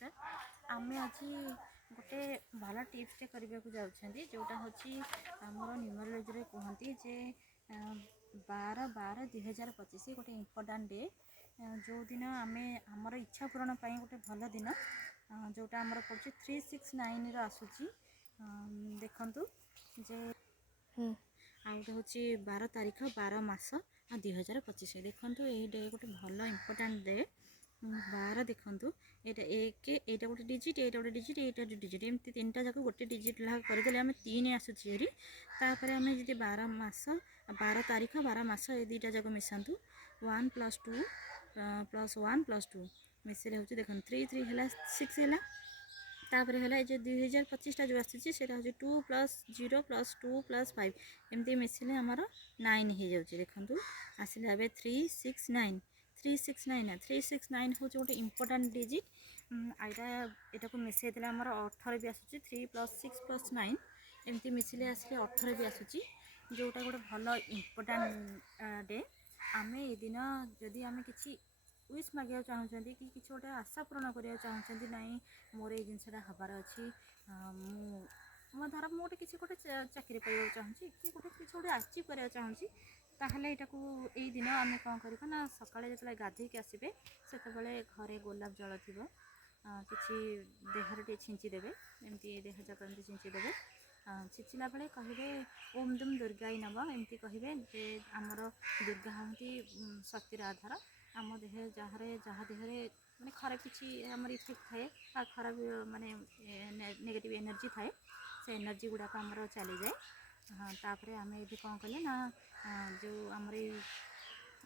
नमस्कार। आम आज गोटे भल टिप्सटे करने को जाऊँगी जोटा हूँ आमर न्यूमरोलॉजी कहती जे 12/12/2025 गोटे इम्पोर्टाट डे जो दिन आम आमर इच्छा पूरण गोटे भल दिन जोटा आमर पड़े 369 आसूची देखु जे आउट हूँ 12 तारीख 12 मास 2025 देखु ये डे गोटे भल इम्पोर्टाट डे 12 देखु ये एक एटा गोटे डिजिट एटा गोटे डिजिट एटा डिजिट एमती तीन टा जाक गोटे डिजिट ला करदे आम 3 आसूरी तापर आम जी 12 मास 12 तारीख 12 मास ये दुईटा जाक मिसातु 1 + 2 + 1 + 2 मिसले हूँ देखो 3 3 है 6 है तापर है जो 2025 जो आसी से 2 + 0 + 2 + 5 एमती मिसले आमर 9 हो जाए देखो आसला 369 369 369 हूँ गोटे इम्पोर्टाट डिजिट यहाँ को मिसई आमर 18 भी आसूँ 3 + 6 + 9 एमती मिसले आसिले 18 भी आसूँ जोटा गोटे भल इम्पोर्टाट डे आम ये दिन जदि आम कि विश मांगे चाहूँ कि किसी गोटे आशा पूरण करने चाहूँ ना मोर ये जिनसा हबार अच्छी मो धर मुझे किसी गोटे चाकरी पाइबा चाहूँ कि गोटे किसी गोटे अचिव करने चाहूँ ताहले यहाँ को यही दिन आम कौन करवा ना सका जो गाधे आसबे से घरे गोलाप जल थी कि देहर टे छिंचीदेवे एमती देह जाक एमती छिंचीदेवे छिंचला बेले कहे ओम दुम दुर्गा नम एमती कहे जे आमर दुर्गा हूँ शक्तिर आधार आम देह जहाँ देहरे माने खराब किसी आमर इफेक्ट थाए खराब माने नेगेटिव एनर्जी थाए से एनर्जी गुड़ाक आमर चली जाए तापर आम ये कौन कले ना जो आमर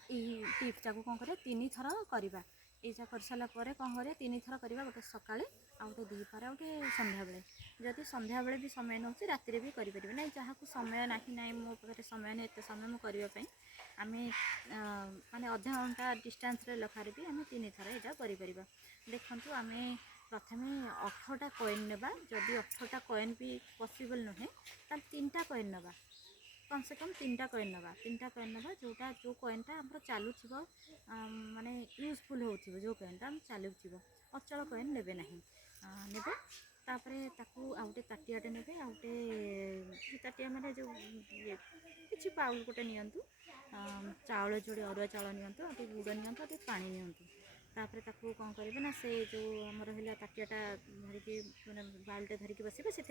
टिप्स जाक कौन कर 3 थर करवा यजा कर सारा कौन कर 3 थर करवा गोटे सका गोटे दीपार गोटे संध्या बेले जदि संध्या बेले भी समय नौ राति भी करें ना जहाँ को समय ना ना मो पाखे समय नहीं एत समय मुझे आम माने अधा घंटा डिस्टेंस लखारे भी आम 3 थर यहाँ कर देखु आम प्रथम 18टा कॉइन नेबा जदि 18टा कॉइन भी पॉसिबल नुहे तो 3टा कॉइन नेबा कम से कम 3टा कॉइन नेबा जोटा जो कॉइनटा आम चलू माने यूजफुल हो जो कॉइनटा आम चलू अचल कॉइन नेबे ना नेबे तापरे ताकू आ गोटे ताटियाटे नेबे आ गोटे ताटिया माने जो किसी बाउल गोटे नियंतु चाउल जोड़े अरुआ चाउल नियंतु आ गुड़ नियंतु आ पानी नियंतु तापर ताकू कौन करेंगे ना से जो आमर है ताटियाटा धरिकी मैंने बाल्टे धरिकी बसबे से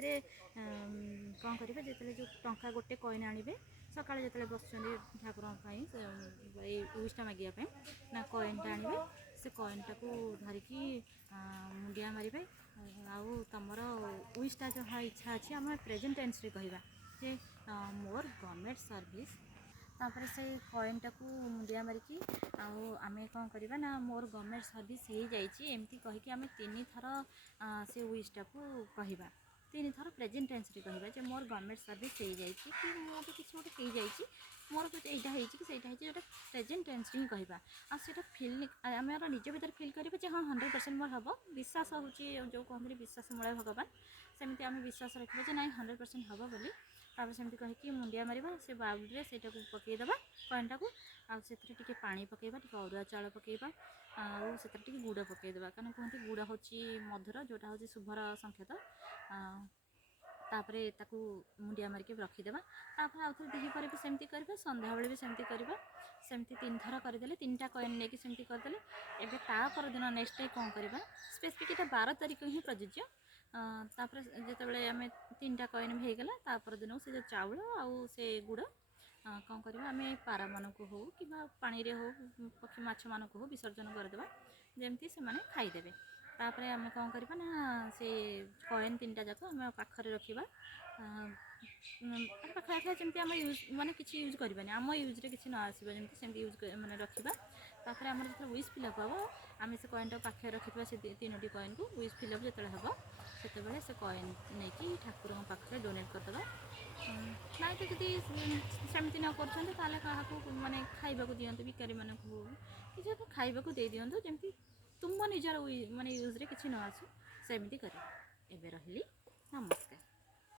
कौन करेंगे जो जो टंका गोटे कॉइन आनिबे सका जो बस ठाकुर यूजटा मागिया ना कॉइनटा आनिबे से कॉइनटा को धरिकी मुंडिया मारे आउ तुमर विशटा जहाँ इच्छा अच्छी आम प्रेजेंट टेन्स कहवा जे मोर गवर्नमेंट सर्विस तापर से कॉइनटा को मुंडिया मारिकी आम कौन करवा ना मोर गवर्नमेंट सर्विस हो जाए एमती कहीकि आम 3 थर से विशटा को कहवा 3 थर प्रेजेंट टेन्स कहवा जे मोर गवर्नमेंट सर्विस हो जाए कि मोटे किसी गोटे हो जाए मोर यहाँ होटा जोटा प्रेजेंट टेन्स ही कहवा आटा फिल आम निज भर फिल करें हाँ 100% मोर हम विश्वास हूँ जो कहते विश्वास मूल भगवान सेमती आम विश्वास रखा ना 100% हम बोली तापर सेमती कहीकि मुंडिया मारिबा से बाउल से पकईदेवा कॉइनटा को आते पानी पकईबा अरुआ चाउल पकईबा आते गुड़ पकईदेवा कारण कहते गुड़ हूँ मधुर जोटा हूँ शुभर संकेत तापर ताकू मुंडिया मारिक रखीदेवा तापर आउ थे दीपर भी सेमती करवा संध्या बेले भी सेमती करवा सेमती 3 थर करदे 3टा कॉइन लेके सेमती करदे एबे तापर दिन नेक्स्ट डे कौन करवा स्पेसिफिक एटा 12 तारीख ही प्रযোज्य तापर जितेबाला आम 3टा कॉइन भी होगला तापर दिन से जो चाउल आउ से गुड़ कौन करवा आम पारा मानक हो कि पानी रे हो पक्षी माछ मानक हो विसर्जन करदेवा जमती से माने खाईदेवे तापर आम कौन करवा ना से कॉइन 3टा जाक आम पाखरे रखा पाखे जमी आम यूज माने किसी यूज करवानी आम यूज्रे किसी न आसो जमी सेमती यूज मैंने रखा तापर आम जो विश फिलअप हम आम से कॉइनटा पाखे रखी से 3टी कॉइन को विश फिलअप जो हम से कॉइन नहीं ठाकुर पाखे डोनेट करदे ना तो जी सेमती न कर माने खाइबा दिंतु भिकारी मानक हो कि खाइबा दे दिंतु जमी तुम निजर माने यूज्रे किसी न आसू सेमती करे एबे रही नमस्कार।